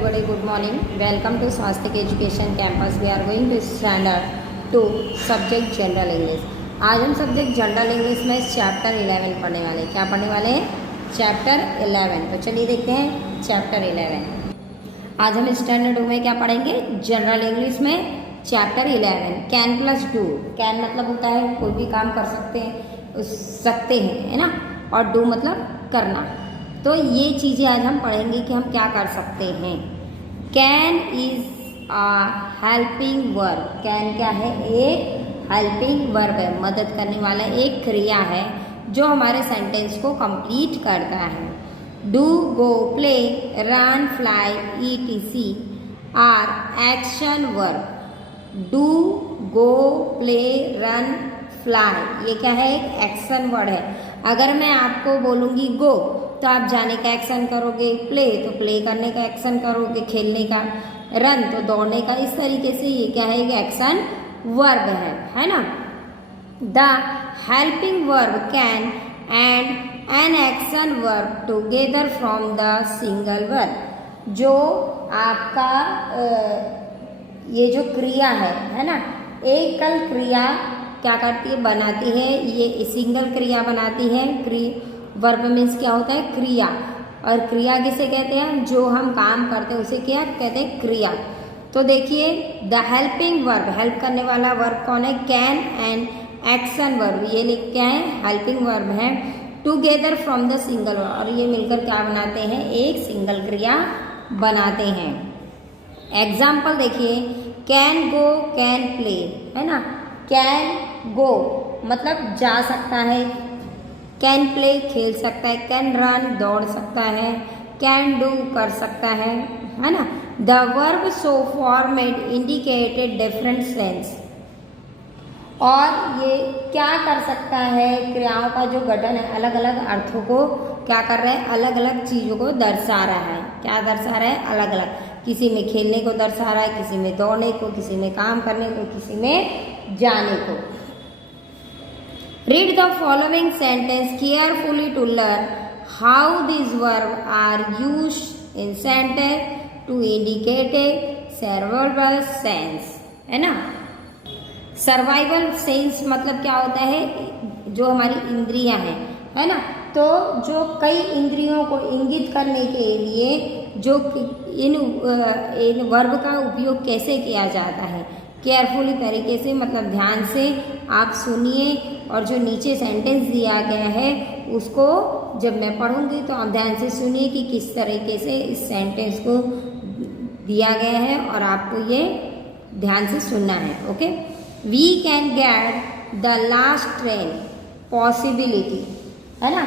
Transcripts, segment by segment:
Everybody, good morning. Welcome to Swastik Education Campus. We are going to standard 2 subject General English. आज हम subject general English में chapter 11 पढ़ने वाले हैं। क्या पढ़ने वाले हैं? चैप्टर 11। तो चलिए देखते हैं चैप्टर 11। आज हम स्टैंडर्ड 2 में क्या पढ़ेंगे? जनरल इंग्लिश में chapter 11 can plus do. Can मतलब होता है कोई भी काम कर सकते हैं, है ना, और डू मतलब करना। तो ये चीज़ें आज हम पढ़ेंगे कि हम क्या कर सकते हैं। Can is a helping verb. Can क्या है? एक हेल्पिंग वर्ब है, मदद करने वाला एक क्रिया है जो हमारे सेंटेंस को कंप्लीट करता है। Do, go, play, run, fly, etc are action verb. Do, go, play, run, fly, ये क्या है? एक एक्शन वर्ड है। अगर मैं आपको बोलूँगी गो तो आप जाने का एक्शन करोगे, प्ले तो प्ले करने का एक्शन करोगे, खेलने का, रन तो दौड़ने का। इस तरीके से ये क्या है? एक एक्शन वर्ब है ना। The helping verb can and an action verb together from the single verb. जो आपका ये जो क्रिया है ना, एकल क्रिया क्या करती है? बनाती है। ये सिंगल क्रिया बनाती है। वर्ब मीन्स क्या होता है? क्रिया। और क्रिया किसे कहते हैं? जो हम काम करते हैं उसे क्या कहते हैं? क्रिया। तो देखिए, द हेल्पिंग वर्ब, हेल्प करने वाला वर्ब कौन है? Can and action verb. ये क्या है? हेल्पिंग वर्ब है। Together from the single verb, और ये मिलकर क्या बनाते हैं? एक सिंगल क्रिया बनाते हैं। एग्जाम्पल देखिए, कैन गो, कैन प्ले, है ना। कैन गो मतलब जा सकता है, कैन प्ले खेल सकता है, कैन रन दौड़ सकता है, कैन डू कर सकता है ना। The verb so format indicated different sense. और ये क्या कर सकता है? क्रियाओं का जो गठन है अलग अलग अर्थों को क्या कर रहा है? अलग अलग चीज़ों को दर्शा रहा है। क्या दर्शा रहा है? अलग अलग। किसी में खेलने को दर्शा रहा है, किसी में दौड़ने को, किसी में काम करने को, किसी में जाने को। Read the following sentence carefully to learn how these verbs are used in sentence to indicate a survival sense, है ना। सर्वाइवल सेंस मतलब क्या होता है? जो हमारी इंद्रियां हैं, है ना, तो जो कई इंद्रियों को इंगित करने के लिए जो इन वर्ब का उपयोग कैसे किया जाता है, केयरफुली तरीके से, मतलब ध्यान से आप सुनिए। और जो नीचे सेंटेंस दिया गया है उसको जब मैं पढ़ूंगी तो आप ध्यान से सुनिए कि किस तरीके से इस सेंटेंस को दिया गया है, और आपको ये ध्यान से सुनना है। Okay. We can get the last train possibility, है ना।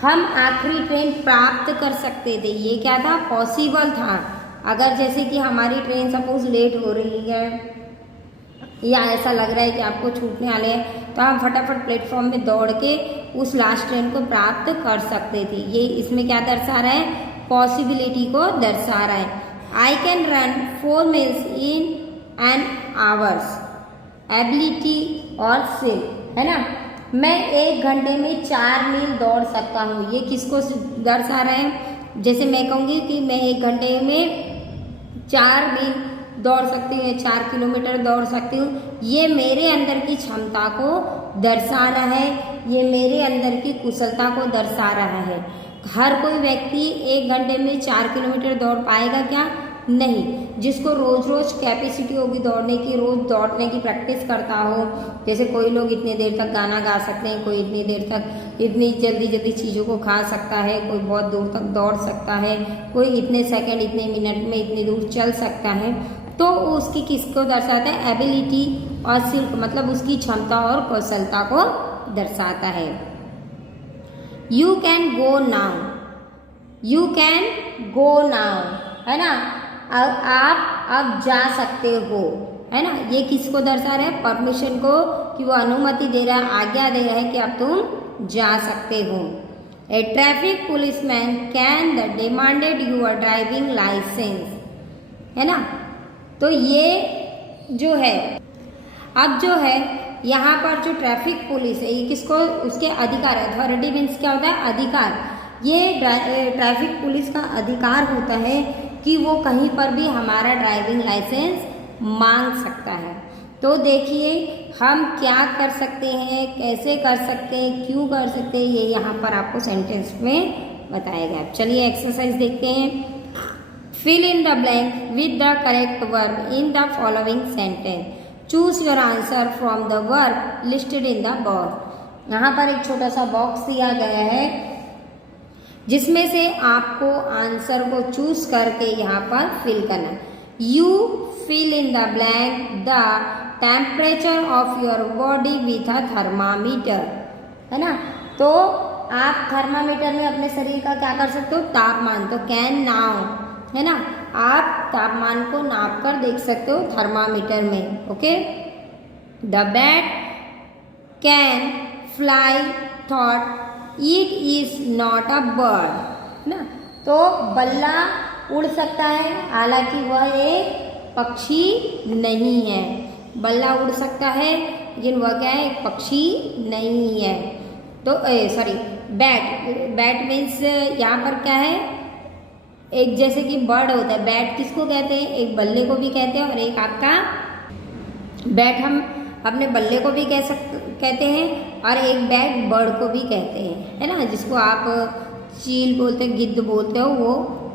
हम आखिरी ट्रेन प्राप्त कर सकते थे। ये क्या था? पॉसिबल था। अगर जैसे कि हमारी ट्रेन सपोज लेट हो रही है या ऐसा लग रहा है कि आपको छूटने वाले हैं, तो हम फटाफट प्लेटफॉर्म में दौड़ के उस लास्ट ट्रेन को प्राप्त कर सकते थे। ये इसमें क्या दर्शा रहा है? पॉसिबिलिटी को दर्शा रहा है। I can run 4 meals in an hours, ability और स्किल, है ना। मैं 1 घंटे में 4 मील दौड़ सकता हूँ। ये किसको दर्शा रहे हैं? जैसे मैं कहूँगी कि मैं 1 घंटे में 4 मील दौड़ सकती हूँ, 4 किलोमीटर दौड़ सकती हूँ। ये मेरे अंदर की क्षमता को दर्शा रहा है, ये मेरे अंदर की कुशलता को दर्शा रहा है। हर कोई व्यक्ति 1 घंटे में 4 किलोमीटर दौड़ पाएगा क्या? नहीं। जिसको रोज रोज कैपेसिटी होगी दौड़ने की, रोज दौड़ने की प्रैक्टिस करता हो, जैसे कोई लोग इतने देर तक गाना गा सकते हैं, कोई इतनी देर तक इतनी जल्दी जल्दी चीज़ों को खा सकता है, कोई बहुत दूर तक दौड़ सकता है, कोई इतने सेकंड इतने मिनट में इतनी दूर चल सकता है। तो उसकी किसको दर्शाता है? एबिलिटी और स्किल, मतलब उसकी क्षमता और कौशलता को दर्शाता है। You can go now, you can go now, है ना। आप अब जा सकते हो, है ना। ये किसको दर्शा रहा है? परमिशन को, कि वो अनुमति दे रहा है, आज्ञा दे रहा है कि अब तुम जा सकते हो। A traffic policeman can the demanded your driving licence, है ना। तो ये जो है, अब जो है यहाँ पर जो ट्रैफिक पुलिस है ये किसको? उसके अधिकार, अथॉरिटी मीन्स क्या होता है? अधिकार। ये ट्रैफिक पुलिस का अधिकार होता है कि वो कहीं पर भी हमारा ड्राइविंग लाइसेंस मांग सकता है। तो देखिए हम क्या कर सकते हैं, कैसे कर सकते हैं, क्यों कर सकते हैं, ये यहाँ पर आपको सेंटेंस में बताया गया। चलिए एक्सरसाइज देखते हैं। Fill in the blank with the correct verb in the following sentence. Choose your answer from the verb listed in the box. यहाँ पर एक छोटा सा बॉक्स दिया गया है जिसमें से आपको आंसर को चूज करके यहाँ पर फिल करना। You fill in the blank the temperature of your body with a thermometer, है ना। तो आप थर्मामीटर में अपने शरीर का क्या कर सकते हो, तापमान। तो कैन नाउ, है ना, आप तापमान को नाप कर देख सकते हो थर्मामीटर में। Okay. The bat can fly thought it is not a bird, ना। तो बल्ला उड़ सकता है, हालांकि वह एक पक्षी नहीं है। बल्ला उड़ सकता है लेकिन वह क्या है, एक पक्षी नहीं है। तो सॉरी, बैट मीन्स यहाँ पर क्या है, एक जैसे कि बर्ड होता है। बैट किसको कहते हैं, एक बल्ले को भी कहते हैं, और एक आपका बैट हम अपने बल्ले को भी कहते हैं, और एक बैट बर्ड को भी कहते हैं, है ना, जिसको आप चील बोलते हैं, गिद्ध बोलते हो, वो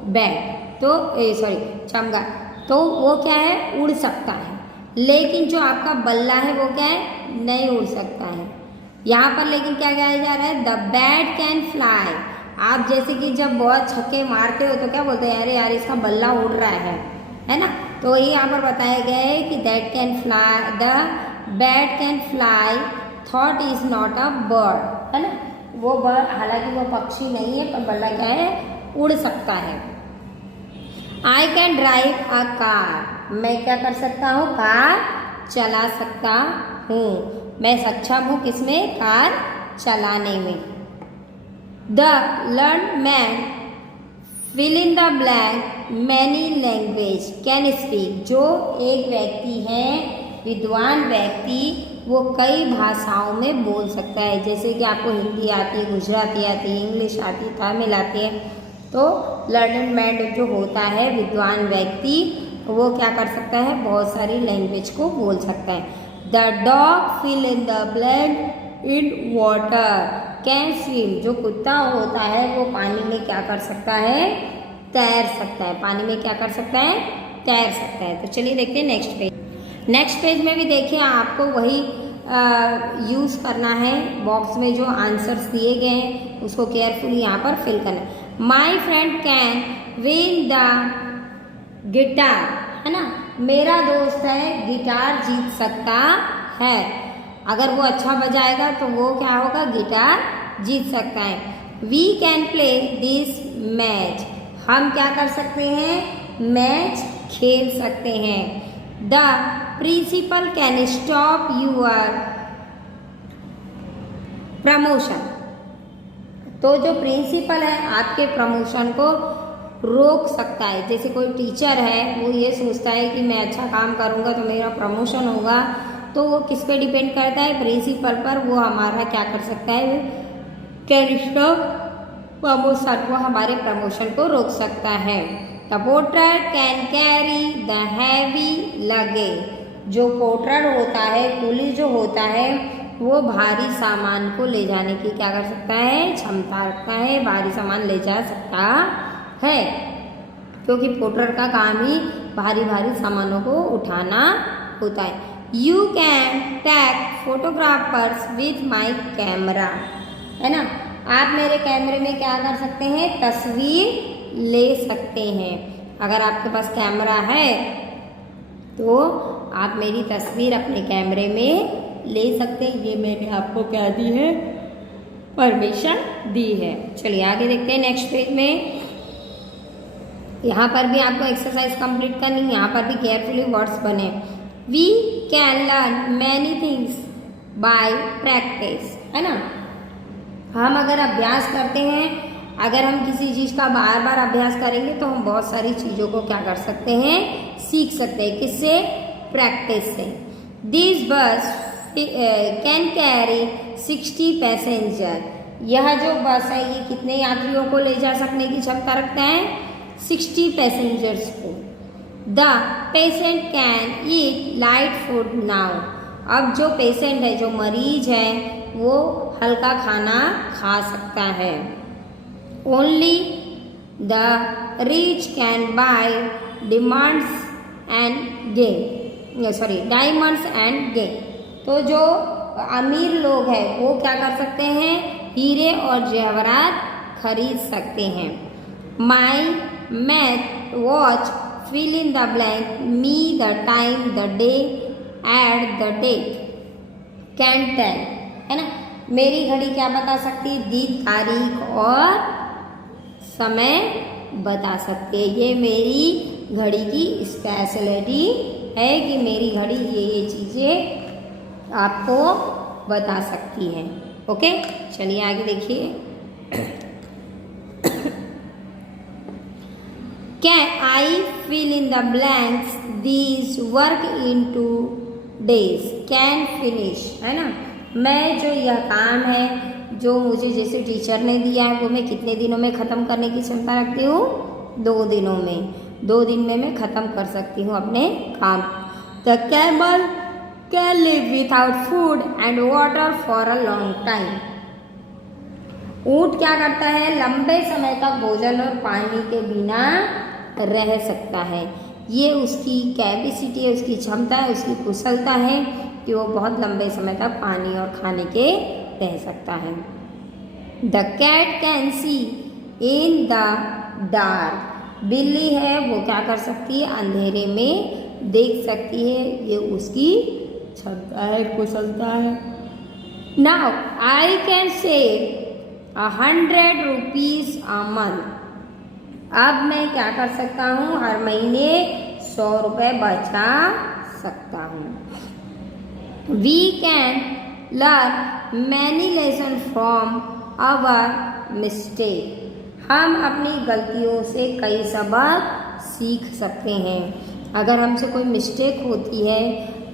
बैट। तो सॉरी, चमगादड़। तो वो क्या है, उड़ सकता है। लेकिन जो आपका बल्ला है वो क्या है, नहीं उड़ सकता है। यहाँ पर लेकिन क्या कहा जा रहा है, द बैट कैन फ्लाई। आप जैसे कि जब बहुत छक्के मारते हो तो क्या बोलते हैं, अरे यार इसका बल्ला उड़ रहा है ना। तो ये यहाँ पर बताया गया है कि that can fly, the bat can fly thought is not a bird, है ना। वो बर्ड, हालांकि वो पक्षी नहीं है, पर बल्ला क्या है, उड़ सकता है। I can drive a car. मैं क्या कर सकता हूँ, कार चला सकता हूँ। मैं सक्षम हूँ किसमें, कार चलाने में। The learn man fill in the blank many language can speak. जो एक व्यक्ति है, विद्वान व्यक्ति, वो कई भाषाओं में बोल सकता है। जैसे कि आपको हिंदी आती है, गुजराती आती है, इंग्लिश आती है, तमिल आती है। तो लर्नड मैन जो होता है, विद्वान व्यक्ति, वो क्या कर सकता है, बहुत सारी लैंग्वेज को बोल सकता है। The dog fill in the blank in water can swim. जो कुत्ता होता है वो पानी में क्या कर सकता है, तैर सकता है। पानी में क्या कर सकता है, तैर सकता है। तो चलिए देखते हैं नेक्स्ट पेज। नेक्स्ट पेज में भी देखिए आपको वही यूज़ करना है। बॉक्स में जो आंसर्स दिए गए हैं उसको केयरफुली यहाँ पर फिल करना है। My friend can win the guitar, है ना। मेरा दोस्त है गिटार जीत सकता है। अगर वो अच्छा बजाएगा तो वो क्या होगा, गिटार जीत सकता है। We can play this match. हम क्या कर सकते हैं, मैच खेल सकते हैं। The principal can stop your promotion. तो जो प्रिंसिपल है आपके प्रमोशन को रोक सकता है। जैसे कोई टीचर है, वो ये सोचता है कि मैं अच्छा काम करूँगा तो मेरा प्रमोशन होगा, तो वो किस पे डिपेंड करता है, प्रिंसिपल पर। वो हमारा क्या कर सकता है, कैन स्टॉप प्रमोशन, वो हमारे प्रमोशन को रोक सकता है। The porter can carry the heavy luggage. जो पोर्टर होता है, कुली जो होता है, वो भारी सामान को ले जाने की क्या कर सकता है, क्षमता रखता है, भारी सामान ले जा सकता है। क्योंकि पोर्टर का काम ही भारी भारी सामानों को उठाना होता है। You can take photographers with my camera, है ना। आप मेरे कैमरे में क्या कर सकते हैं, तस्वीर ले सकते हैं। अगर आपके पास कैमरा है तो आप मेरी तस्वीर अपने कैमरे में ले सकते हैं। ये मैंने आपको क्या दी है, परमिशन दी है। चलिए आगे देखते हैं नेक्स्ट पेज में। यहाँ पर भी आपको एक्सरसाइज कंप्लीट करनी है। यहाँ पर भी केयरफुली वर्ड्स बने। We can learn many things by practice, है ना। हम अगर अभ्यास करते हैं, अगर हम किसी चीज़ का बार बार अभ्यास करेंगे तो हम बहुत सारी चीज़ों को क्या कर सकते हैं, सीख सकते हैं। किससे, प्रैक्टिस से। दिस बस कैन कैरी 60 पैसेंजर। यह जो बस है ये कितने यात्रियों को ले जा सकने की क्षमता रखता है, 60 पैसेंजर्स को। The patient can eat light food now. अब जो पेशेंट है, जो मरीज है, वो हल्का खाना खा सकता है। Only the rich can buy diamonds and gay. तो जो अमीर लोग हैं वो क्या कर सकते हैं, हीरे और जेवरात खरीद सकते हैं। माई math watch fill in the blank, me the time, the day, add the date, can tell, है ना। मेरी घड़ी क्या बता सकती है, दिन, तारीख और समय बता सकती है। ये मेरी घड़ी की स्पेशलिटी है कि मेरी घड़ी ये चीज़ें आपको बता सकती है। ओके, चलिए आगे देखिए। Can I fill in the blanks? These work into days. Can finish, है ना। मैं जो यह काम है, जो मुझे जैसे टीचर ने दिया है, वो मैं कितने दिनों में ख़त्म करने की क्षमता रखती हूँ, 2 दिनों में। 2 दिन में मैं ख़त्म कर सकती हूँ अपने काम। The camel can live without food and water for a long time. ऊँट क्या करता है, लंबे समय तक भोजन और पानी के बिना रह सकता है। ये उसकी कैपेसिटी है, उसकी क्षमता है, उसकी कुशलता है कि वो बहुत लंबे समय तक पानी और खाने के रह सकता है। The cat can see in the dark. बिल्ली है, वो क्या कर सकती है, अंधेरे में देख सकती है। ये उसकी क्षमता है, कुशलता है। Now I can save 100 rupees a month. अब मैं क्या कर सकता हूँ, हर महीने 100 रुपये बचा सकता हूँ। We can learn many lesson from our mistake. हम अपनी गलतियों से कई सबक सीख सकते हैं। अगर हमसे कोई मिस्टेक होती है,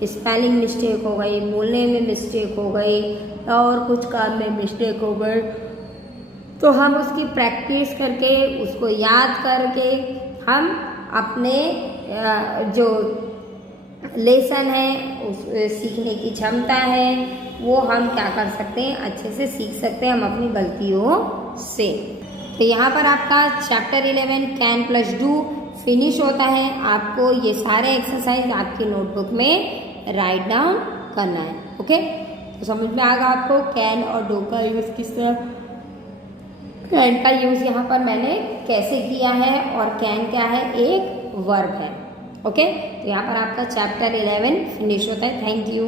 स्पेलिंग मिस्टेक हो गई, बोलने में मिस्टेक हो गई और कुछ काम में मिस्टेक हो गई, तो हम उसकी प्रैक्टिस करके, उसको याद करके, हम अपने जो लेसन है, उस सीखने की क्षमता है, वो हम क्या कर सकते हैं, अच्छे से सीख सकते हैं हम अपनी गलतियों से। तो यहाँ पर आपका chapter 11 can plus do finish होता है। आपको ये सारे एक्सरसाइज आपकी नोटबुक में राइट डाउन करना है। ओके, तो समझ में आएगा आपको कैन और डू का यूज़ किस तरह, कैन का यूज़ यहाँ पर मैंने कैसे किया है, और कैन क्या है, एक वर्ब है। ओके, तो यहाँ पर आपका चैप्टर 11 फिनिश होता है। Thank you.